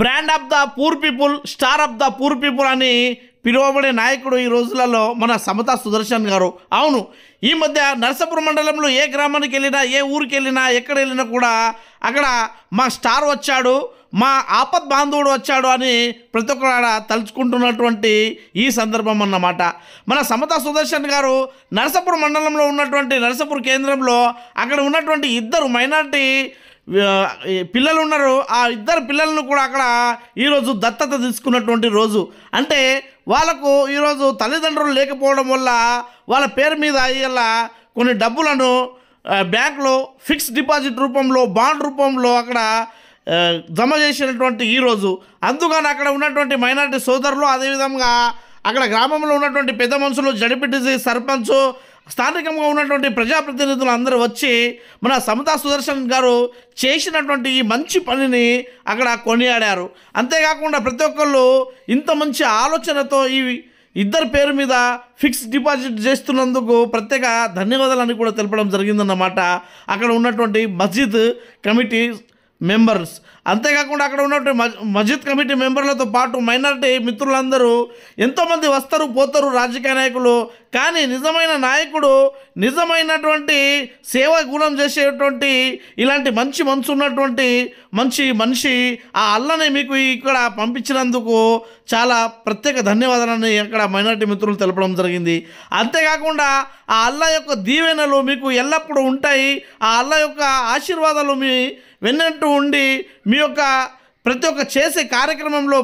Brand of the poor people, star of the poor people అని పిలువబడే నాయకుడు ఈ రోజులలో మన సమతా సుదర్శన్ గారు. అవును, ఈ మధ్య నరసాపురం మండలంలో ఏ గ్రామానికి వెళ్ళినా, ఏ ఊరికి వెళ్ళినా, ఎక్కడ వెళ్ళినా కూడా అక్కడ మా స్టార్ వచ్చాడు, మా ఆపద్ బాంధవుడు వచ్చాడు అని ప్రతి ఒక్కరు తలుచుకుంటున్నటువంటి ఈ సందర్భం అన్నమాట. మన సమతా సుదర్శన్ గారు నరసాపురం మండలంలో ఉన్నటువంటి నరసాపురం కేంద్రంలో అక్కడ ఉన్నటువంటి ఇద్దరు మైనారిటీ పిల్లలు ఉన్నారు. ఆ ఇద్దరు పిల్లలను కూడా అక్కడ ఈరోజు దత్తత తీసుకున్నటువంటి రోజు. అంటే వాళ్ళకు ఈరోజు తల్లిదండ్రులు లేకపోవడం వల్ల వాళ్ళ పేరు మీద ఇలా కొన్ని డబ్బులను బ్యాంకులో ఫిక్స్డ్ డిపాజిట్ రూపంలో, బాండ్ రూపంలో అక్కడ జమ చేసినటువంటి ఈరోజు. అందుకని అక్కడ ఉన్నటువంటి మైనారిటీ సోదరులు, అదేవిధంగా అక్కడ గ్రామంలో ఉన్నటువంటి పెద్ద మనుషులు, జడ్పీటీసీ, సర్పంచ్, స్థానికంగా ఉన్నటువంటి ప్రజాప్రతినిధులు అందరూ వచ్చి మన సమతా సుదర్శన్ గారు చేసినటువంటి ఈ మంచి పనిని అక్కడ కొనియాడారు. అంతేకాకుండా ప్రతి ఒక్కళ్ళు ఇంత మంచి ఆలోచనతో ఈ ఇద్దరి పేరు మీద ఫిక్స్ డిపాజిట్ చేస్తున్నందుకు ప్రత్యేక ధన్యవాదాలని కూడా తెలపడం జరిగిందన్నమాట అక్కడ ఉన్నటువంటి మస్జిద్ కమిటీ మెంబర్స్. అంతేకాకుండా అక్కడ ఉన్నటువంటి మస్జిద్ కమిటీ మెంబర్లతో పాటు మైనారిటీ మిత్రులందరూ ఎంతోమంది వస్తారు పోతారు, రాజకీయ నాయకులు. కానీ నిజమైన నాయకుడు, నిజమైనటువంటి సేవ గుణం చేసేటువంటి ఇలాంటి మంచి మనసు ఉన్నటువంటి మంచి మనిషి ఆ అల్లాని మీకు ఇక్కడ పంపించినందుకు చాలా ప్రత్యేక ధన్యవాదాలని అక్కడ మైనారిటీ మిత్రులు తెలపడం జరిగింది. అంతేకాకుండా ఆ అల్లా యొక్క దీవెనలు మీకు ఎల్లప్పుడూ ఉంటాయి. ఆ అల్లా యొక్క ఆశీర్వాదాలు మీ వెన్నంటూ ఉండి మీ యొక్క ప్రతి ఒక్క చేసే కార్యక్రమంలో,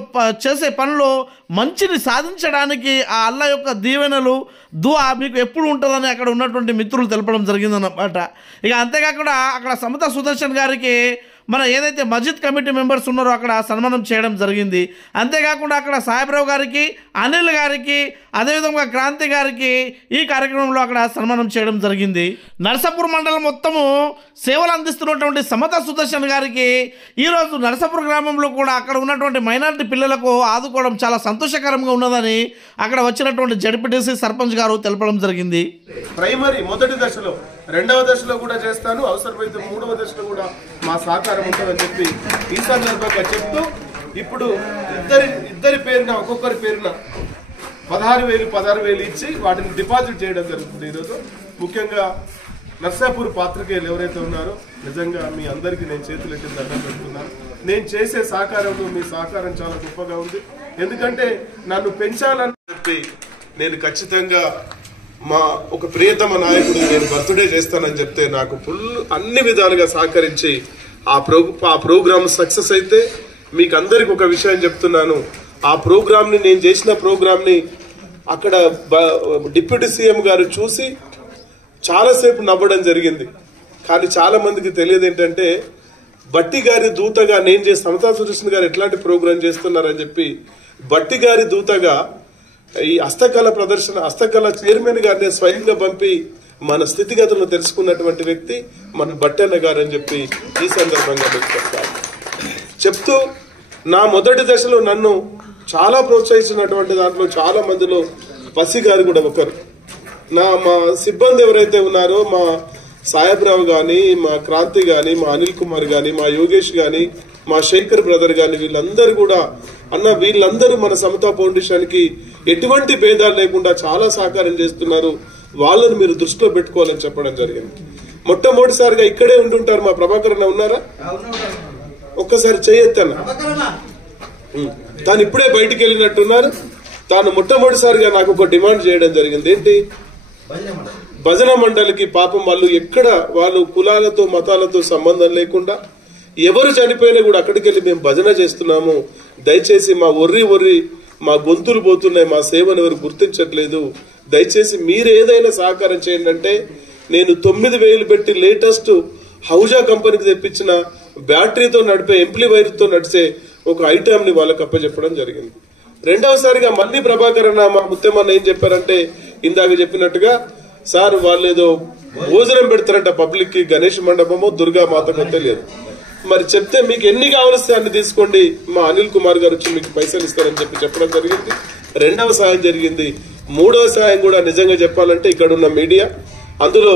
చేసే పనిలో మంచిని సాధించడానికి ఆ అల్లా యొక్క దీవెనలు, దుఆ మీకు ఎప్పుడు ఉంటుందని అక్కడ ఉన్నటువంటి మిత్రులు తెలపడం జరిగిందన్నమాట. ఇక అంతేకాకుండా అక్కడ సమతా సుదర్శన్ గారికి మన ఏదైతే మస్జిద్ కమిటీ మెంబర్స్ ఉన్నారో అక్కడ సన్మానం చేయడం జరిగింది. అంతేకాకుండా అక్కడ సాహెబ్రావు గారికి, అనిల్ గారికి, అదేవిధంగా క్రాంతి గారికి ఈ కార్యక్రమంలో అక్కడ సన్మానం చేయడం జరిగింది. నరసాపురం మండలం మొత్తము సేవలు అందిస్తున్నటువంటి సమతా సుదర్శన్ గారికి ఈరోజు నరసాపురం గ్రామంలో కూడా అక్కడ ఉన్నటువంటి మైనారిటీ పిల్లలకు ఆదుకోవడం చాలా సంతోషకరంగా ఉన్నదని అక్కడ వచ్చినటువంటి జడ్పీటీసీ, సర్పంచ్ గారు తెలపడం జరిగింది. ప్రైమరీ మొదటి దశలో, రెండవ దశలో కూడా చేస్తాను, అవసరమైతే మూడవ దశలో కూడా మా సహకారం ఉంటుందని చెప్పి ఈ సందర్భంగా చెప్తూ, ఇప్పుడు ఇద్దరి పేరున, ఒక్కొక్కరి పేరున 16,000 ఇచ్చి వాటిని డిపాజిట్ చేయడం జరుగుతుంది ఈరోజు. ముఖ్యంగా నర్సాపూర్ పాత్రికేయులు ఎవరైతే ఉన్నారో నిజంగా మీ అందరికీ నేను చేతులెత్తి దండం పెడుతున్నాను. నేను చేసే సహకారంలో మీ సహకారం చాలా గొప్పగా ఉంది. ఎందుకంటే నన్ను పెంచాలని చెప్పి నేను ఖచ్చితంగా మా ఒక ప్రియతమ నాయకుడు నేను బర్త్డే చేస్తానని చెప్తే నాకు ఫుల్ అన్ని విధాలుగా సహకరించి ఆ ప్రోగ్రామ్ సక్సెస్ అయితే మీకు అందరికి ఒక విషయం చెప్తున్నాను. ఆ ప్రోగ్రామ్ని, నేను చేసిన ప్రోగ్రామ్ని అక్కడ డిప్యూటీ సీఎం గారు చూసి చాలాసేపు నవ్వడం జరిగింది. కానీ చాలా మందికి తెలియదు ఏంటంటే బట్టి గారి దూతగా నేను చేసి సమతా సుదర్శన్ గారు ఎట్లాంటి ప్రోగ్రాం చేస్తున్నారని చెప్పి బట్టి గారి దూతగా ఈ హస్తకళ ప్రదర్శన, హస్తకళ చైర్మన్ గారిని స్వయంగా పంపి మన స్థితిగతులను తెలుసుకున్నటువంటి వ్యక్తి మన బట్టన్న గారు అని చెప్పి ఈ సందర్భంగా చెప్తూ, నా మొదటి దశలో నన్ను చాలా ప్రోత్సహించినటువంటి దాంట్లో చాలా మందిలో పసి గారు కూడా ఒకరు. మా సిబ్బంది ఎవరైతే ఉన్నారో, మా సాహెబ్రావు గాని, మా క్రాంతి గాని, మా అనిల్ కుమార్ గాని, మా యోగేష్ గాని, మా శేఖర్ బ్రదర్ గాని, వీళ్ళందరూ కూడా వీళ్ళందరూ మన సమతా ఫౌండేషన్ కి ఎటువంటి భేదాలు లేకుండా చాలా సహకారం చేస్తున్నారు. వాళ్ళని మీరు దృష్టిలో పెట్టుకోవాలని చెప్పడం జరిగింది. మొట్టమొదటిసారిగా ఇక్కడే ఉంటుంటారు మా ప్రభాకర్ అన్న, ఉన్నారా? ఒక్కసారి చేయొద్దన్న. తాను ఇప్పుడే బయటికి వెళ్ళినట్టున్నారు. తాను మొట్టమొదటిసారిగా నాకు ఒక డిమాండ్ చేయడం జరిగింది. ఏంటి? భజన మండలికి పాపం వాళ్ళు కులాలతో, మతాలతో సంబంధం లేకుండా ఎవరు చనిపోయినా కూడా అక్కడికి వెళ్ళి మేము భజన చేస్తున్నాము, దయచేసి మా ఒర్రి మా గొంతులు పోతున్నాయి, మా సేవను ఎవరు గుర్తించట్లేదు, దయచేసి మీరు ఏదైనా సహకారం చేయండి అంటే నేను 9,000 పెట్టి లేటెస్ట్ హౌజా కంపెనీకి తెప్పించిన బ్యాటరీతో నడిపే, ఎంప్లివైర్తో నడిచే ఒక ఐటమ్ ని వాళ్ళకి అప్పచెప్పడం జరిగింది. రెండవసారిగా మళ్ళీ ప్రభాకర్ అన్న, మా ముత్తెమ్మన్న ఏం చెప్పారంటే ఇందాక చెప్పినట్టుగా, సార్ వాళ్ళు ఏదో భోజనం పెడతారంట పబ్లిక్ కి, గణేష్ మండపమో దుర్గా మాతకో తెలియదు, మరి చెప్తే మీకు ఎన్ని కావలిస్తే అన్ని తీసుకోండి, మా అనిల్ కుమార్ గారు వచ్చి మీకు పైసలు ఇస్తారని చెప్పడం జరిగింది. రెండవ సాయం జరిగింది. మూడవ సాయం కూడా నిజంగా చెప్పాలంటే ఇక్కడ ఉన్న మీడియా, అందులో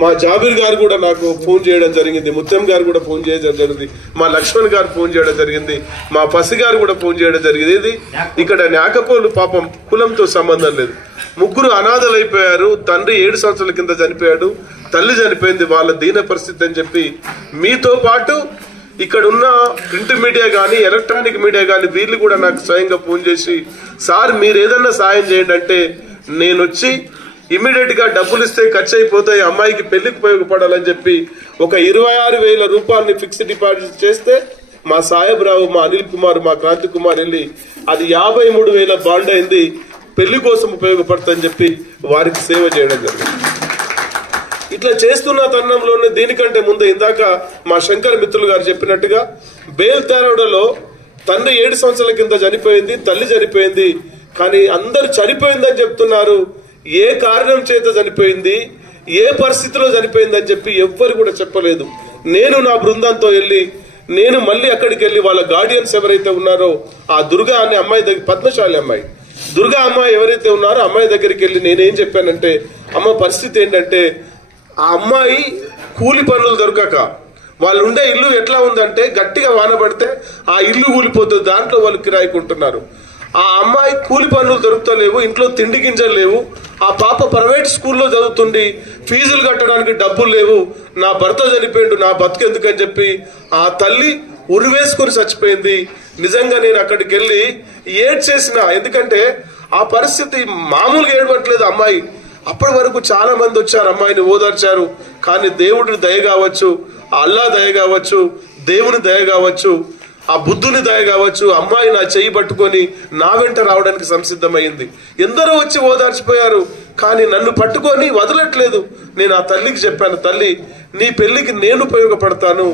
మా జాబీర్ గారు కూడా నాకు ఫోన్ చేయడం జరిగింది, ముత్యం గారు కూడా ఫోన్ చేయడం జరిగింది, మా లక్ష్మణ్ గారు ఫోన్ చేయడం జరిగింది, మా పసి గారు కూడా ఫోన్ చేయడం జరిగింది. ఇది ఇక్కడ నాకపోలు పాపం కులంతో సంబంధం లేదు, ముగ్గురు అనాథలు అయిపోయారు. తండ్రి 7 సంవత్సరాల కింద చనిపోయాడు, తల్లి చనిపోయింది, వాళ్ళ దీన పరిస్థితి అని చెప్పి మీతో పాటు ఇక్కడ ఉన్న ప్రింట్ మీడియా కానీ ఎలక్ట్రానిక్ మీడియా కానీ వీళ్ళు కూడా నాకు స్వయంగా ఫోన్ చేసి సార్ మీరు ఏదన్నా సాయం చేయండి అంటే నేను వచ్చి ఇమీడియట్ గా డబ్బులు ఇస్తే ఖర్చు అయిపోతాయి, అమ్మాయికి పెళ్లికి ఉపయోగపడాలని చెప్పి ఒక 26,000 రూపాయలని ఫిక్స్డ్ డిపాజిట్ చేస్తే మా సాహెబ్రావు, మా అనిల్ కుమార్, మా క్రాంతి కుమార్ వెళ్ళి అది 53,000 బాండ్ అయింది, పెళ్లి కోసం ఉపయోగపడుతుందని చెప్పి వారికి సేవ చేయడం జరిగింది. ఇట్లా చేస్తున్న తరుణంలోనే దీనికంటే ముందు ఇందాక మా శంకర్ మిత్రులు గారు చెప్పినట్టుగా బేల్తారోడలో తండ్రి 7 సంవత్సరాల కింద చనిపోయింది, తల్లి చనిపోయింది, కానీ అందరు చనిపోయిందని చెప్తున్నారు. ఏ కారణం చేత చనిపోయింది, ఏ పరిస్థితిలో చనిపోయింది అని చెప్పి ఎవ్వరు కూడా చెప్పలేదు. నేను నా బృందంతో వెళ్ళి నేను మళ్ళీ అక్కడికి వెళ్ళి వాళ్ళ గార్డియన్స్ ఎవరైతే ఉన్నారో ఆ దుర్గా అనే అమ్మాయి దగ్గర, పద్మశాలి అమ్మాయి దుర్గా అమ్మాయి ఎవరైతే ఉన్నారో అమ్మాయి దగ్గరికి వెళ్ళి నేనేం చెప్పానంటే అమ్మ పరిస్థితి ఏంటంటే ఆ అమ్మాయి కూలి పనులు దొరకక వాళ్ళు ఉండే ఇల్లు ఎట్లా ఉందంటే గట్టిగా వాన పడితే ఆ ఇల్లు కూలిపోతుంది, దాంట్లో వాళ్ళు కిరాయికుంటున్నారు. ఆ అమ్మాయి కూలి పనులు దొరుకుతలేవు, ఇంట్లో తిండి గింజలు లేవు, ఆ పాప ప్రైవేట్ స్కూల్లో చదువుతుండి ఫీజులు కట్టడానికి డబ్బులు లేవు, నా భర్త చనిపోయిండు, నా బతుకెందుకని చెప్పి ఆ తల్లి ఉరివేసుకొని చచ్చిపోయింది. నిజంగా నేను అక్కడికి వెళ్ళి ఏడ్చేసిన, ఎందుకంటే ఆ పరిస్థితి మామూలుగా ఏడవట్లేదు అమ్మాయి. అప్పటి వరకు చాలా మంది వచ్చారు, అమ్మాయిని ఓదార్చారు, కానీ దేవుడిని దయ కావచ్చు, అల్లా దయ కావచ్చు, దేవుని దయ కావచ్చు, ఆ బుద్ధుని దయ కావచ్చు, అమ్మాయి నా చెయ్యి పట్టుకొని నా వెంట రావడానికి సంసిద్ధమైంది. ఎందరో వచ్చి ఓదార్చిపోయారు, కానీ నన్ను పట్టుకొని వదలట్లేదు. నేను ఆ తల్లికి చెప్పాను, తల్లి నీ పెళ్లికి నేను ఉపయోగపడతాను,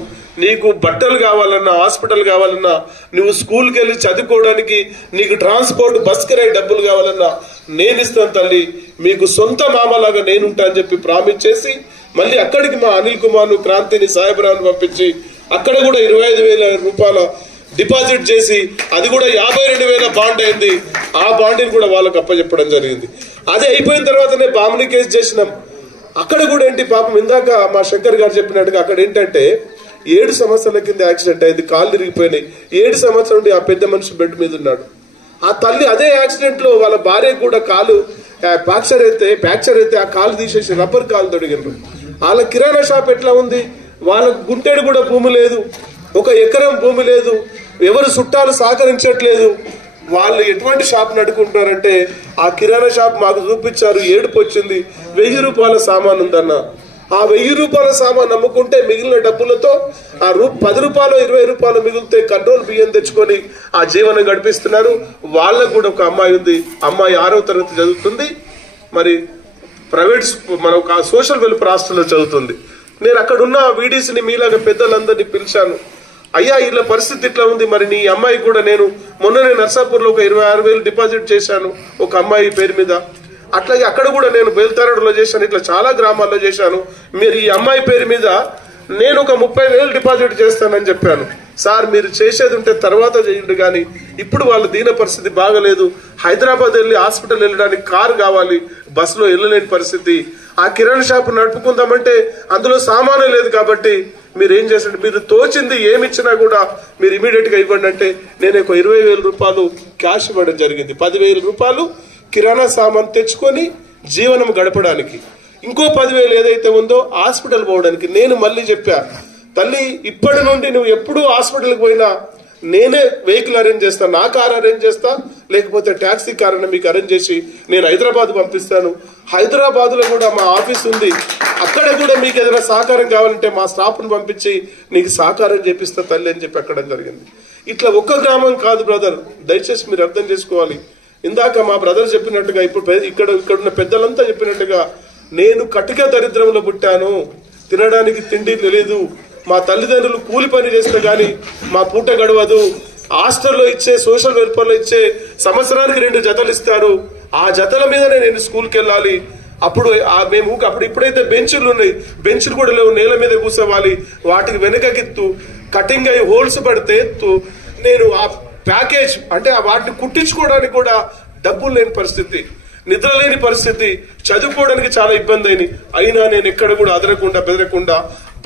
నీకు బట్టలు కావాలన్నా, హాస్పిటల్ కావాలన్నా, నువ్వు స్కూల్కి వెళ్ళి చదువుకోవడానికి నీకు ట్రాన్స్పోర్ట్ బస్ కిరాయి డబ్బులు కావాలన్నా నేను ఇస్తాను తల్లి, మీకు సొంత మామలాగా నేనుంటా అని చెప్పి ప్రామిస్ చేసి మళ్ళీ అక్కడికి మా అనిల్ కుమార్ను, క్రాంతిని, సాహెబ్రావును పంపించి అక్కడ కూడా 25,000 రూపాయల డిపాజిట్ చేసి అది కూడా 52,000 బాండ్ అయింది. ఆ బాండ్ని కూడా వాళ్ళకి అప్పచెప్పడం జరిగింది. అది అయిపోయిన తర్వాతనే బామిని కేసు చేసినాం. అక్కడ కూడా ఏంటి పాపం ఇందాక మా శంకర్ గారు చెప్పినట్టుగా అక్కడ ఏంటంటే 7 సంవత్సరాల కింద యాక్సిడెంట్ అయింది, కాళ్ళు తిరిగిపోయినాయి. 7 సంవత్సరాల నుండి ఆ పెద్ద మనిషి బెడ్ మీద ఉన్నాడు. ఆ తల్లి అదే యాక్సిడెంట్ లో వాళ్ళ భార్య కూడా కాలు ఫ్రాక్చర్ అయితే ఆ కాలు తీసేసి రబ్బర్ కాలు తొడిగినారు. వాళ్ళ కిరాణా షాప్ ఎట్లా ఉంది, వాళ్ళకు గుంటెడు కూడా భూమి లేదు, 1 ఎకరం భూమి లేదు, ఎవరు చుట్టాలు సహకరించట్లేదు. వాళ్ళు ఎటువంటి షాప్ నడుకుంటున్నారంటే ఆ కిరాణా షాప్ మాకు చూపించారు, ఏడుపు వచ్చింది. 1000 రూపాయల సామాన్ ఉందన్న, ఆ 1000 రూపాయల సామాన్ నమ్ముకుంటే మిగిలిన డబ్బులతో ఆ 10 రూపాయలు 20 రూపాయలు మిగిలితే కంట్రోల్ బియ్యం తెచ్చుకొని ఆ జీవనం గడిపిస్తున్నారు. వాళ్ళకు కూడా ఒక అమ్మాయి ఉంది, అమ్మాయి 6వ తరగతి చదువుతుంది, మరి ప్రైవేట్ మన ఒక సోషల్ వెల్ఫేర్ హాస్టల్లో చదువుతుంది. నేను అక్కడ ఉన్న వీడీసీని మీలాగా పెద్దలందరినీ పిలిచాను, అయ్యా ఇలా పరిస్థితి ఇట్లా ఉంది, మరి నీ అమ్మాయి కూడా నేను మొన్ననే నర్సాపూర్లో ఒక 26,000 డిపాజిట్ చేశాను ఒక అమ్మాయి పేరు మీద, అట్లాగే అక్కడ కూడా నేను బేల్తారాడులో చేశాను, ఇట్లా చాలా గ్రామాల్లో చేశాను, మీరు ఈ అమ్మాయి పేరు మీద నేను ఒక 30,000 డిపాజిట్ చేస్తానని చెప్పాను. సార్ మీరు చేసేది ఉంటే తర్వాత చేయండి, కానీ ఇప్పుడు వాళ్ళ దీన పరిస్థితి బాగలేదు, హైదరాబాద్ వెళ్ళి హాస్పిటల్ వెళ్ళడానికి కారు కావాలి, బస్సులో వెళ్ళలేని పరిస్థితి, ఆ కిరాణా షాప్ నడుపుకుందామంటే అందులో సామానే లేదు. కాబట్టి మీరు ఏం చేసండి, మీరు తోచింది ఏమి ఇచ్చినా కూడా మీరు ఇమీడియట్ గా ఇవ్వండి అంటే నేను ఒక 20,000 రూపాయలు క్యాష్ ఇవ్వడం జరిగింది. 10,000 రూపాయలు కిరాణా సామాన్ తెచ్చుకొని జీవనం గడపడానికి, ఇంకో 10,000 ఏదైతే ఉందో హాస్పిటల్ పోవడానికి. నేను మళ్ళీ చెప్పా, తల్లి ఇప్పటి నుండి నువ్వు ఎప్పుడు హాస్పిటల్కి పోయినా నేనే వెహికల్ అరేంజ్ చేస్తా, నా కార్ అరేంజ్ చేస్తా, లేకపోతే ట్యాక్సీ కార్ అని మీకు అరేంజ్ చేసి నేను హైదరాబాద్ పంపిస్తాను. హైదరాబాద్ లో కూడా మా ఆఫీస్ ఉంది, అక్కడ కూడా మీకు ఏదైనా సహకారం కావాలంటే మా స్టాఫ్ ను పంపించి నీకు సహకారం చేపిస్తా తల్లి అని చెప్పి అక్కడం జరిగింది. ఇట్లా ఒక్క గ్రామం కాదు బ్రదర్, దయచేసి మీరు అర్థం చేసుకోవాలి. ఇందాక మా బ్రదర్ చెప్పినట్టుగా ఇప్పుడు ఇక్కడున్న పెద్దలంతా చెప్పినట్టుగా నేను కటిక దరిద్రంలో పుట్టాను, తినడానికి తిండి లేదు, మా తల్లిదండ్రులు కూలి పని చేస్తే గాని మా పూట గడవదు, హాస్టల్లో ఇచ్చే సోషల్ వెల్ఫేర్ లో ఇచ్చే సంవత్సరానికి 2 జతలు ఇస్తారు, ఆ జతల మీదనే నేను స్కూల్కి వెళ్ళాలి. అప్పుడు మేము ఇప్పుడైతే బెంచ్లు ఉన్నాయి, బెంచ్లు కూడా లేవు, నేల మీద కూర్చోవాలి, వాటికి వెనుకకి కటింగ్ అయ్యి హోల్స్ పడితే నేను ఆ ప్యాకేజ్ అంటే వాటిని కుట్టించుకోవడానికి కూడా డబ్బులు లేని పరిస్థితి. నిద్రలేని పరిస్థితి, చదువుకోవడానికి చాలా ఇబ్బంది అయినా నేను ఎక్కడ కూడా అదరకుండా బెదరకుండా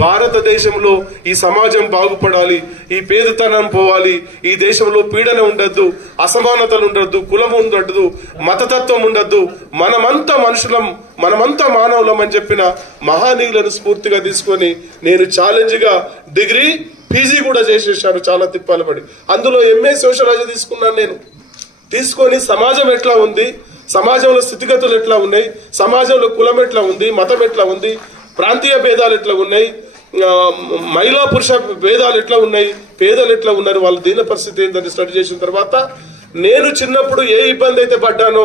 భారతదేశంలో ఈ సమాజం బాగుపడాలి, ఈ పేదతనం పోవాలి, ఈ దేశంలో పీడన ఉండద్దు, అసమానతలు ఉండద్దు, కులం ఉండద్దు, మతతత్వం ఉండద్దు, మనమంతా మనుషులం, మనమంతా మానవులం అని చెప్పిన మహానీయులను స్ఫూర్తిగా తీసుకొని నేను ఛాలెంజ్ గా డిగ్రీ పీజీ కూడా చేసేసాను చాలా తిప్పాలు పడి. అందులో ఎంఏ సోషలాజీ తీసుకున్నాను. నేను తీసుకొని సమాజం ఎట్లా ఉంది, సమాజంలో స్థితిగతులు ఎట్లా ఉన్నాయి, సమాజంలో కులం ఎట్లా ఉంది, మతం ఎట్లా ఉంది, ప్రాంతీయ భేదాలు ఎట్లా ఉన్నాయి, మహిళా పురుష భేదాలు ఎట్లా ఉన్నాయి, పేదలు ఎట్లా ఉన్నారు, వాళ్ళ దీన పరిస్థితి ఏంటని స్టడీ చేసిన తర్వాత నేను చిన్నప్పుడు ఏ ఇబ్బంది అయితే పడ్డానో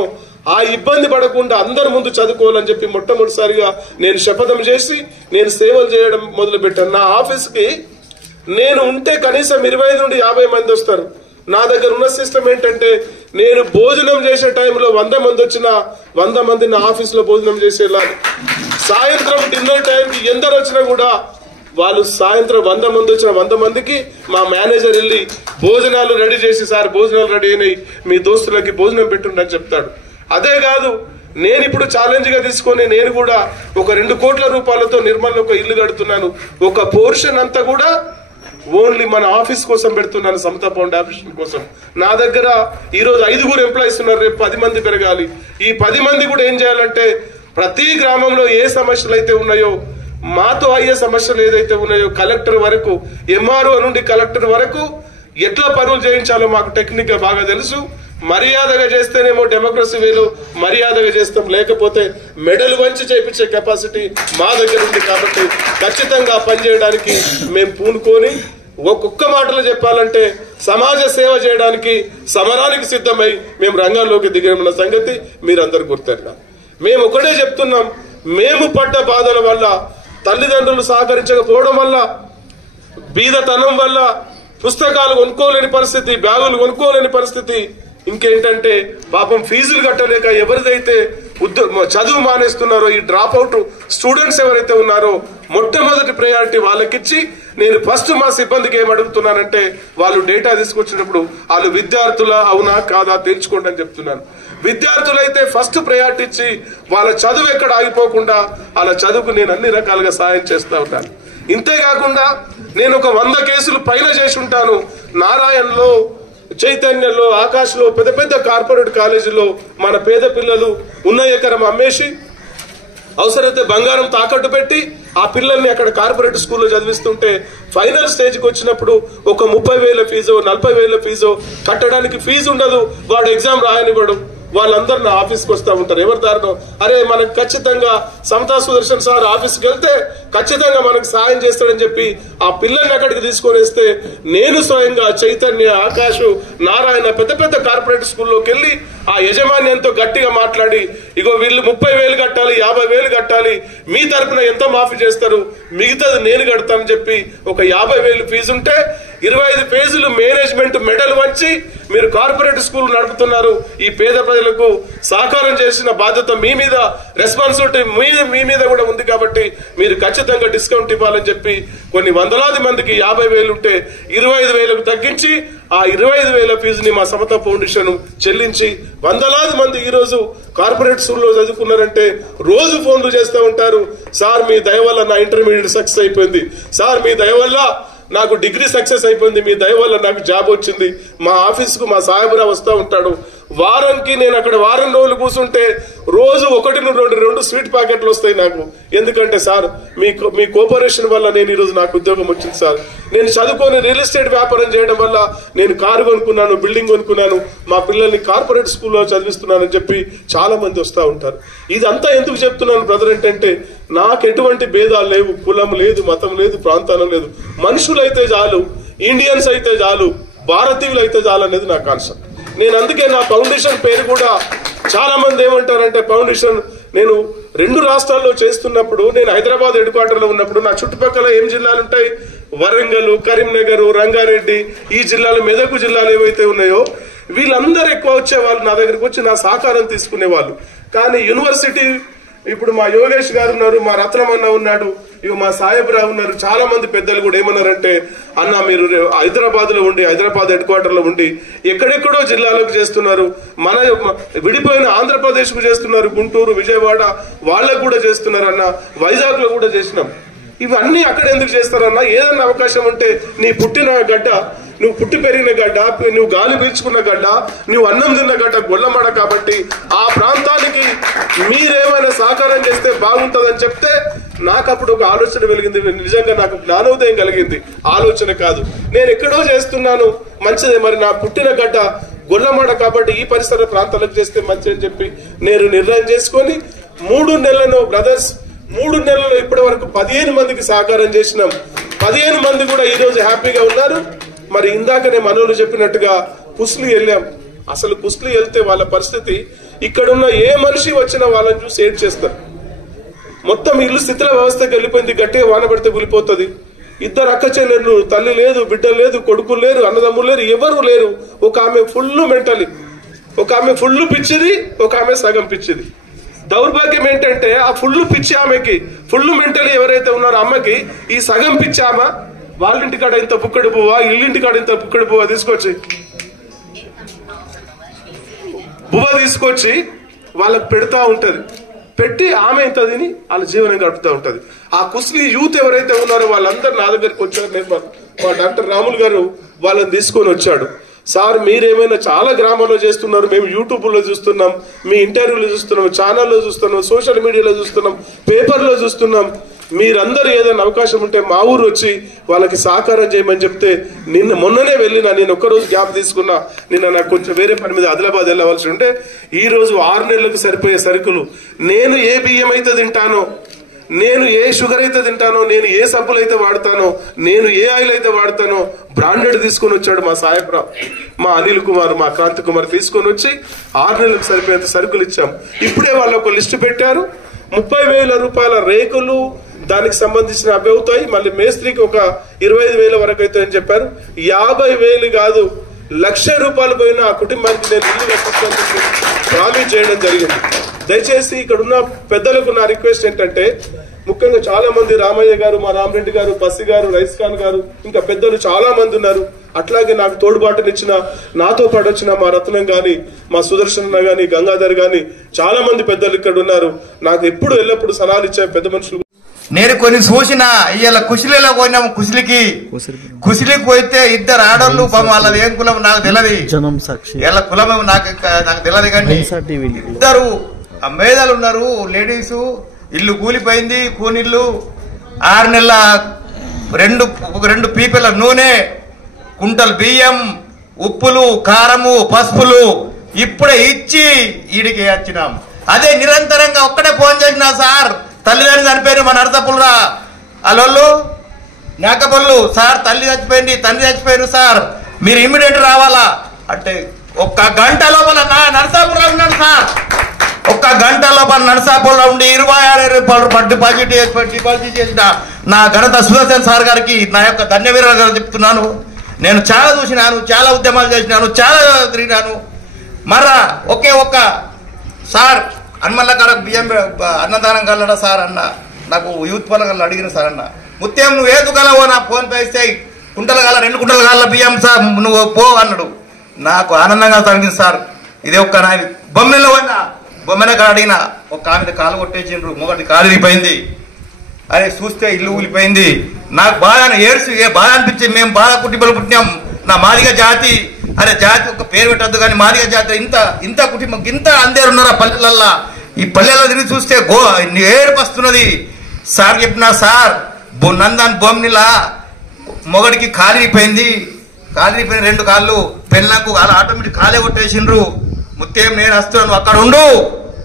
ఆ ఇబ్బంది పడకుండా అందరి ముందు చదువుకోవాలని చెప్పి మొట్టమొదటిసారిగా నేను శపథం చేసి నేను సేవలు చేయడం మొదలు పెట్టాను. నా ఆఫీస్కి నేను ఉంటే కనీసం 25 నుండి 50 మంది వస్తారు. నా దగ్గర ఉన్న సిస్టమ్ ఏంటంటే నేను భోజనం చేసే టైంలో 100 మంది వచ్చినా 100 మంది నా ఆఫీస్ లో భోజనం చేసేలాగా, సాయంత్రం డిన్నర్ టైంకి ఎందరు వచ్చినా కూడా వాళ్ళు సాయంత్రం 100 మంది వచ్చిన 100 మందికి మా మేనేజర్ వెళ్ళి భోజనాలు రెడీ చేసి, సార్ భోజనాలు రెడీ అయినాయి, మీ దోస్తులకి భోజనం పెట్టుండి అని చెప్తాడు. అదే కాదు, నేను ఇప్పుడు ఛాలెంజ్ గా తీసుకొని నేను కూడా ఒక 2 కోట్ల రూపాయలతో నిర్మల్లో ఒక ఇల్లు కడుతున్నాను. ఒక పోర్షన్ అంతా కూడా ఓన్లీ మన ఆఫీస్ కోసం పెడుతున్నాను, సమతా ఫౌండేషన్ కోసం. నా దగ్గర ఈరోజు 5 ఎంప్లాయీస్ ఉన్నారు, రేపు 10 మంది పెరగాలి. ఈ 10 మంది కూడా ఏం చేయాలంటే ప్రతి గ్రామంలో ఏ సమస్యలు అయితే ఉన్నాయో, మాతో అయ్యే సమస్యలు ఏదైతే ఉన్నాయో, కలెక్టర్ వరకు, ఎంఆర్ఓ నుండి కలెక్టర్ వరకు ఎట్లా పనులు చేయించాలో మాకు టెక్నిక్ గా బాగా తెలుసు. మర్యాదగా చేస్తేనేమో డెమోక్రసీ వేలో మర్యాదగా చేస్తాం, లేకపోతే మెడలు వంచి చేయించే కెపాసిటీ మా దగ్గర ఉంది. కాబట్టి ఖచ్చితంగా పనిచేయడానికి మేము పూనుకొని, ఒక్కొక్క మాటలో చెప్పాలంటే సమాజ సేవ చేయడానికి సమరానికి సిద్ధమై మేము రంగంలోకి దిగిన సంగతి మీరందరూ గుర్తెరగాలి. మేము ఒకటే చెప్తున్నాం, మేము పడ్డ బాధల వల్ల, తల్లిదండ్రులు సహకరించకపోవడం వల్ల, బీదతనం వల్ల పుస్తకాలు కొనుక్కోలేని పరిస్థితి, బ్యాగులు కొనుక్కోలేని పరిస్థితి, ఇంకేంటంటే పాపం ఫీజులు కట్టలేక ఎవరిదైతే చదువు మానేస్తున్నారో, ఈ డ్రాప్ అవుట్ స్టూడెంట్స్ ఎవరైతే ఉన్నారో మొట్టమొదటి ప్రయారిటీ వాళ్ళకిచ్చి, నేను ఫస్ట్ మా సిబ్బందికి ఏం అడుగుతున్నానంటే వాళ్ళు డేటా తీసుకొచ్చినప్పుడు వాళ్ళు విద్యార్థుల అవునా కాదా తెలుసుకోండి అని చెప్తున్నాను. విద్యార్థులైతే ఫస్ట్ ప్రయారిటీ ఇచ్చి వాళ్ళ చదువు ఎక్కడ ఆగిపోకుండా వాళ్ళ చదువుకు నేను అన్ని రకాలుగా సాయం చేస్తూ ఉంటాను. ఇంతేకాకుండా నేను ఒక 100 కేసులు పైన చేసి ఉంటాను. నారాయణలో, చైతన్యలో, ఆకాశ్లో, పెద్ద పెద్ద కార్పొరేట్ కాలేజీలో మన పేద పిల్లలు ఉన్న ఎకరం అమ్మేసి అవసరమైతే బంగారం తాకట్టు పెట్టి ఆ పిల్లల్ని అక్కడ కార్పొరేట్ స్కూల్లో చదివిస్తుంటే ఫైనల్ స్టేజ్కి వచ్చినప్పుడు ఒక 30,000 ఫీజు, 40,000 ఫీజు కట్టడానికి ఫీజు ఉండదు, వాడు ఎగ్జామ్ రాయనివ్వడు. వాళ్ళందరూ నా ఆఫీస్కి వస్తూ ఉంటారు. ఎవరి దారిలో అరే మనకు ఖచ్చితంగా సమతా సుదర్శన్ సార్ ఆఫీస్కి వెళ్తే ఖచ్చితంగా మనకు సాయం చేస్తాడని చెప్పి ఆ పిల్లల్ని అక్కడికి తీసుకొని వస్తే నేను స్వయంగా చైతన్య, ఆకాశ్, నారాయణ పెద్ద పెద్ద కార్పొరేట్ స్కూల్లోకి వెళ్ళి ఆ యజమాన్యంతో గట్టిగా మాట్లాడి, ఇగో వీళ్ళు 30,000 కట్టాలి, 50,000 కట్టాలి, మీ తరపున ఎంత మాఫీ చేస్తారు, మిగతాది నేను కడతానని చెప్పి ఒక 50,000 ఫీజు ఉంటే 25 పేజీలు మేనేజ్మెంట్ మెడల్ వంచి మీరు కార్పొరేట్ స్కూల్ నడుపుతున్నారు, ఈ పేద ప్రజలకు సహకారం చేసిన బాధ్యత మీ మీద, రెస్పాన్సిబిలిటీ మీ మీద కూడా ఉంది కాబట్టి మీరు ఖచ్చితంగా డిస్కౌంట్ ఇవ్వాలని చెప్పి కొన్ని వందలాది మందికి 50,000 ఉంటే 25,000కు తగ్గించి ఆ 25,000 ఫీజుని మా సమతా ఫౌండేషన్ చెల్లించి వందలాది మంది ఈ రోజు కార్పొరేట్ స్కూల్లో చదువుకున్నారంటే రోజు ఫోన్లు చేస్తూ ఉంటారు. సార్ మీ దయ వల్ల నా ఇంటర్మీడియట్ సక్సెస్ అయిపోయింది, సార్ మీ దయ వల్ల నాకు డిగ్రీ సక్సెస్ అయిపోయింది, మీ దయ వల్ల నాకు జాబ్ వచ్చింది. మా ఆఫీస్కు మా సాహెబరావు వస్తూ ఉంటాడు. వారానికి నేను అక్కడ వారం రోజులు కూర్చుంటే రోజు 1-2 స్వీట్ ప్యాకెట్లు వస్తాయి నాకు. ఎందుకంటే సార్ మీ కోఆపరేషన్ వల్ల నేను ఈరోజు నాకు ఉద్యోగం వచ్చింది సార్. నేను చదువుకొని రియల్ ఎస్టేట్ వ్యాపారం చేయడం వల్ల నేను కారు కొనుక్కున్నాను, బిల్డింగ్ కొనుక్కున్నాను, మా పిల్లల్ని కార్పొరేట్ స్కూల్లో చదివిస్తున్నానని చెప్పి చాలా మంది వస్తూ ఉంటారు. ఇదంతా ఎందుకు చెప్తున్నాను బ్రదర్ అంటే నాకు ఎటువంటి భేదాలు లేవు, కులం లేదు, మతం లేదు, ప్రాంతానం లేదు. మనుషులైతే చాలు, ఇండియన్స్ అయితే చాలు, భారతీయులు అయితే చాలు అనేది నా కాన్సెప్ట్. నేను అందుకే నా ఫౌండేషన్ పేరు కూడా చాలా మంది ఏమంటారంటే ఫౌండేషన్ నేను 2 రాష్ట్రాల్లో చేస్తున్నప్పుడు, నేను హైదరాబాద్ హెడ్ క్వార్టర్ లో ఉన్నప్పుడు నా చుట్టుపక్కల ఏం జిల్లాలు ఉంటాయి, వరంగల్, కరీంనగర్, రంగారెడ్డి, ఈ జిల్లాలు, మెదక్ జిల్లాలు ఏవైతే ఉన్నాయో వీళ్ళందరూ ఎక్కువ వచ్చేవాళ్ళు, నా దగ్గరికి వచ్చి నా సహకారం తీసుకునేవాళ్ళు. కానీ యూనివర్సిటీ ఇప్పుడు మా యోగేష్ గారు ఉన్నారు, మా రత్నమన్న ఉన్నాడు, ఇక మా సాహెబ్రావు ఉన్నారు, చాలా మంది పెద్దలు కూడా ఏమన్నారంటే, అన్న మీరు హైదరాబాద్ లో ఉండి, హైదరాబాద్ హెడ్ క్వార్టర్ లో ఉండి ఎక్కడెక్కడో జిల్లాలకు చేస్తున్నారు, మన విడిపోయిన ఆంధ్రప్రదేశ్ కు చేస్తున్నారు, గుంటూరు, విజయవాడ వాళ్ళకు కూడా చేస్తున్నారు అన్న, వైజాగ్ లో కూడా చేసినాం. ఇవన్నీ అక్కడ ఎందుకు చేస్తారన్నా? ఏదన్నా అవకాశం ఉంటే నీ పుట్టిన గడ్డ, నువ్వు పుట్టి పెరిగిన గడ్డ, నువ్వు గాలి పీల్చుకున్న గడ్డ, నువ్వు అన్నం తిన్న గడ్డ గొల్లమాడ, కాబట్టి ఆ ప్రాంతానికి మీరేమైనా సహకారం చేస్తే బాగుంటుందని చెప్తే నాకు అప్పుడు ఒక ఆలోచన వెలిగింది. నిజంగా నాకు జ్ఞానోదయం కలిగింది, ఆలోచన కాదు. నేను ఎక్కడో చేస్తున్నాను మంచిదే, మరి నా పుట్టిన గడ్డ గొల్లమాడ కాబట్టి ఈ పరిసర ప్రాంతాలకు చేస్తే మంచిది అని చెప్పి నేను నిర్ణయం చేసుకొని 3 నెలలను బ్రదర్స్ 3 నెలల్లో ఇప్పటి వరకు 15 మందికి సహకారం చేసినాం. 15 మంది కూడా ఈ రోజు హ్యాపీగా ఉన్నారు. మరి ఇందాకనే మనోళ్ళు చెప్పినట్టుగా కుస్లి వెళ్ళాం. అసలు కుస్లి వెళ్తే వాళ్ళ పరిస్థితి, ఇక్కడున్న ఏ మనిషి వచ్చినా వాళ్ళని చూసి ఏడ్ చేస్తారు. మొత్తం ఇల్లు స్థితిల వ్యవస్థకి వెళ్ళిపోయింది. గట్టిగా వాన పడితే కూలిపోతుంది. 2 అక్క చెల్లెళ్ళు, తల్లి లేదు, బిడ్డ లేదు, కొడుకులు లేరు, అన్నదమ్ములు లేరు, ఎవరు లేరు. ఒక ఆమె ఫుల్ మెంటలి, ఒక ఆమె ఫుల్ పిచ్చిది, ఒక ఆమె సగం పిచ్చిది. దౌర్భాగ్యం ఏంటంటే ఆ ఫుల్ పిచ్చి ఆమెకి, ఫుల్ మెంటలీ ఎవరైతే ఉన్నారో అమ్మకి ఈ సగం పిచ్చి ఆమె వాళ్ళింటికాడ ఇంత పుక్కడి పువ్వా, ఇల్లింటికాడ ఇంత పుక్కడి పువ్వా తీసుకొచ్చి వాళ్ళకి పెడతా ఉంటది. పెట్టి ఆమె ఇంత తిని వాళ్ళ జీవనం గడుపుతూ ఉంటది. ఆ కుస్లీ యూత్ ఎవరైతే ఉన్నారో వాళ్ళందరూ నా దగ్గరికి వచ్చారు. మా డాక్టర్ రాములు గారు వాళ్ళని తీసుకొని వచ్చాడు. సార్ మీరేమైనా చాలా గ్రామాల్లో చేస్తున్నారు, మేము యూట్యూబ్ లో చూస్తున్నాం, మీ ఇంటర్వ్యూలో చూస్తున్నాం, ఛానల్లో చూస్తున్నాం, సోషల్ మీడియాలో చూస్తున్నాం, పేపర్లో చూస్తున్నాం. మీరందరూ ఏదైనా అవకాశం ఉంటే మా ఊరు వచ్చి వాళ్ళకి సహకారం చేయమని చెప్తే మొన్ననే వెళ్ళినా. నేను ఒక్కరోజు గ్యాప్ తీసుకున్నా. నిన్న నాకు కొంచెం వేరే పని మీద ఆదిలాబాద్ వెళ్ళవలసి ఉంటే ఈ రోజు 6 నెలలకు సరిపోయే సరుకులు, నేను ఏ బియ్యం అయితే తింటానో, నేను ఏ షుగర్ అయితే తింటానో, నేను ఏ సబ్బులు అయితే వాడతానో, నేను ఏ ఆయిల్ అయితే వాడతానో బ్రాండెడ్ తీసుకొని వచ్చాడు మా సాహెబ్రావు, మా అనిల్ కుమార్, మా క్రాంతి కుమార్ తీసుకొని వచ్చి 6 నెలలకు సరిపోయేంత సరుకులు ఇచ్చాం. ఇప్పుడే వాళ్ళు ఒక లిస్టు పెట్టారు. 30,000 రూపాయల రేకులు దానికి సంబంధించిన అవి అవుతాయి. మళ్ళీ మేస్త్రికి ఒక 25,000 వరకు అవుతాయని చెప్పారు. 50,000 కాదు, 1,00,000 రూపాయలు పోయిన ఆ కుటుంబానికి నేను ఇల్లు కట్టించాలని ప్రామిస్ చేయడం జరిగింది. దయచేసి ఇక్కడ ఉన్న పెద్దలకు నా రిక్వెస్ట్ ఏంటంటే, ముఖ్యంగా చాలా మంది రామయ్య గారు, మా రామరెడ్డి గారు, పసి గారు, రైస్ ఖాన్ గారు, ఇంకా పెద్దలు చాలా మంది ఉన్నారు. అట్లాగే నాకు తోడుబాటునిచ్చిన, నాతో పాటు వచ్చిన మా రత్నం గాని, మా సుదర్శన గాని, గంగాధర్ గాని, చాలా మంది పెద్దలు ఇక్కడ ఉన్నారు. నాకు ఎప్పుడు ఎల్లప్పుడు సలహాలు ఇచ్చే పెద్ద మనుషులు. నేను కొన్ని చూసిన ఇవాళ కుసిలిలో పోయినాము. కుసిలికి పోయితే 2 ఆడోళ్ళు, వాళ్ళది ఏం కులం నాకు తెలియదు, ఇలా కులం నాకు తెలియదు. కానీ 2 మేధాలు ఉన్నారు, లేడీస్. ఇల్లు కూలిపోయింది, కూనిల్లు. 6 నెలల 2 పీపల నూనె, కుంటలు బియ్యం, ఉప్పులు, కారము, పసుపులు ఇప్పుడే ఇచ్చి ఈడికి వచ్చినాం. అదే నిరంతరంగా ఒక్కడే ఫోన్ చేసినా, సార్ తల్లిదండ్రులు చనిపోయారు మన నరసపుల్రా అల్లు మేకపల్లు, సార్ తల్లి చచ్చిపోయింది, తండ్రి చచ్చిపోయారు సార్, మీరు ఇమ్మీడియట్ రావాలా అంటే 1 గంట లోపల నా నరసాపురం ఉన్నాడు సార్. 1 గంట లోపల నరసాపురంలో ఉండి 26,000 రూపాయలు డిపాజిట్ చేసిన నా ఘనత సుదర్శన్ సార్ గారికి నా యొక్క ధన్యవాదాలు చెప్తున్నాను. నేను చాలా చూసినాను, చాలా ఉద్యమాలు చేసినాను, చాలా తిరిగినాను. మరా ఒకే ఒక్క సార్ హనుమల్ల కాడ బియ్యం అన్నదానం కలడా సార్ అన్న, నాకు యూత్ పరంగా అడిగిన సార్ అన్న, ముత్యం నువ్వు ఏదు కలవో నా ఫోన్ పే ఇస్తే 2 కుంటల కాల బియ్యం సార్ నువ్వు పో అన్నాడు. నాకు ఆనందంగా తగ్గింది సార్. ఇది ఒక్క నా బొమ్మలో పోయినా, బొమ్మనే కాడ అడిగిన, ఒక ఆమె కాలు కొట్టేసిండ్రు, మొగటి కాలు విరిపోయింది. అరే చూస్తే ఇల్లు ఊలిపోయింది. నాకు బాగా బాగా అనిపించింది. మేము బాగా కుటుంబాలు పుట్టినాం, నా మాదిగ జాతి. అరే జాతి ఒక పేరు పెట్టద్దు కానీ మాదిగ జాతి ఇంత కుటుంబం ఇంత అందరు ఉన్నారా పల్లెలల్లా. ఈ పల్లెల్లో తిరిగి చూస్తే ఏర్పస్తున్నది. సార్ చెప్పినా, సార్ నందాన్ బొమ్మనిలా మొగడికి కాలిపోయింది, 2 కాళ్ళు, పెళ్ళకు వాళ్ళు ఆటోమేటిక్ కాలే కొట్టేసిండ్రు. ముత్యం నేను వస్తున్నాను అక్కడ ఉండు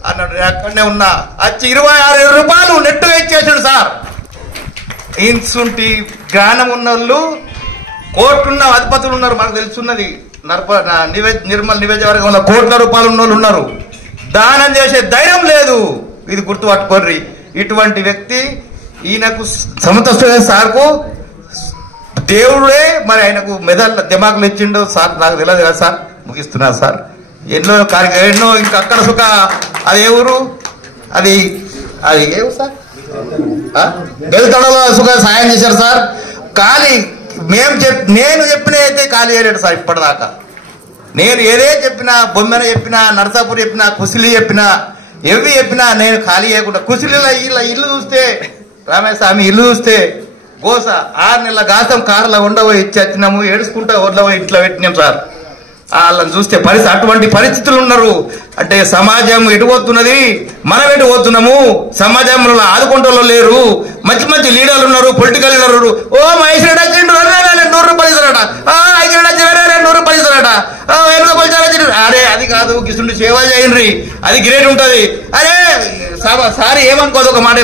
అన్నాడు. అక్కడనే ఉన్నా. వచ్చి 26,000 రూపాయలు నెట్టుగా ఇచ్చేసాడు సార్. ఇన్సుంటి జ్ఞానం ఉన్న వాళ్ళు, కోట్లున్న అధిపతులు ఉన్నారు, మనకు తెలుసున్నది. నిర్మల్ నియోజకవర్గంలో కోట్ల రూపాయలు ఉన్న వాళ్ళు ఉన్నారు. దానం చేసే ధైర్యం లేదు. ఇది గుర్తుపట్టుకోర్రి. ఇటువంటి వ్యక్తి ఈయనకు సమతస్తున్న సార్కు దేవుడే మరి ఆయనకు మెదళ్ళ దిమాకులు ఇచ్చిండు సార్. నాకు తెలియదు కదా సార్. ముగిస్తున్నారు సార్. ఎన్నో ఇంకా అక్కడ సుఖ అది ఏ ఊరు, అది ఏ ఊరు సార్, బెల్తడలో సుఖ సాయం చేశారు సార్. కానీ నేను చెప్పిన అయితే ఖాళీ చేయలేడు సార్ ఇప్పటిదాకా. నేను ఏదే చెప్పినా, బొమ్మెన చెప్పినా, నర్సాపూర్ చెప్పినా, కుసిలి చెప్పినా, ఎవి చెప్పినా నేను ఖాళీ చేయకుండా కుసిలిలో ఇల్లు చూస్తే రామేస్వామి ఇల్లు చూస్తే గోస 6 నెలల గాసం కారులో ఉండబోయి ఇచ్చేచ్చినాము, ఏడుచుకుంటా ఒడ్లపోయి ఇంట్లో పెట్టినాం సార్. వాళ్ళని చూస్తే అటువంటి పరిస్థితులు ఉన్నారు. అంటే సమాజం ఎటుపోతున్నది, మనం ఎటుపోతున్నాము, సమాజంలో ఆదుకుంటూ లేరు. మంచి మంచి లీడర్లు ఉన్నారు, పొలిటికల్ లీడర్లు. ఓ మహేష్ రెడ్డి వచ్చిండు 100 రూపాయలు ఇస్తారట, 5 రెడ్డి వచ్చి 100 రూపాయలు ఇస్తారట, అరే అది కాదు, కిసుండి సేవ చేయండి, అది గ్రేట్ ఉంటది. అరే సారీ ఏమనుకోదు, ఒక మాట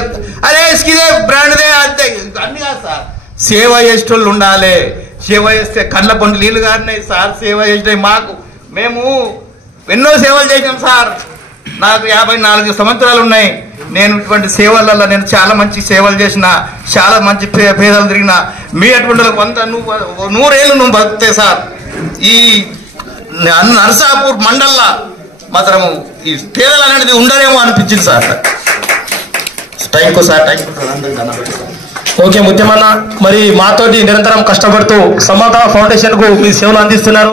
అరే ఇదే బ్రాండ్దే అంతే అన్ని కాదు సార్. సేవ చేసేటోళ్ళు ఉండాలి. సేవ చేస్తే కళ్ళ పండు నీళ్ళు కారినాయి సార్. సేవ చేసినాయి మేము ఎన్నో సేవలు చేసాం సార్. నాకు 54 సంవత్సరాలు ఉన్నాయి. నేను ఇటువంటి సేవలలో నేను చాలా మంచి సేవలు చేసిన, చాలా మంచి పేదలు తిరిగిన. మీ అటువంటి 100 ఏళ్ళు నువ్వు బతికితే సార్ ఈ నర్సాపూర్ మండల్లో మాత్రము ఈ పేదలు అనేది ఉండదేమో అనిపించింది sir. Thank you sir. Thank you. Okay ముత్యమన్న, మరి మాతోటి నిరంతరం కష్టపడుతూ సమతా ఫౌండేషన్ కు మీ సేవలు అందిస్తున్నారు.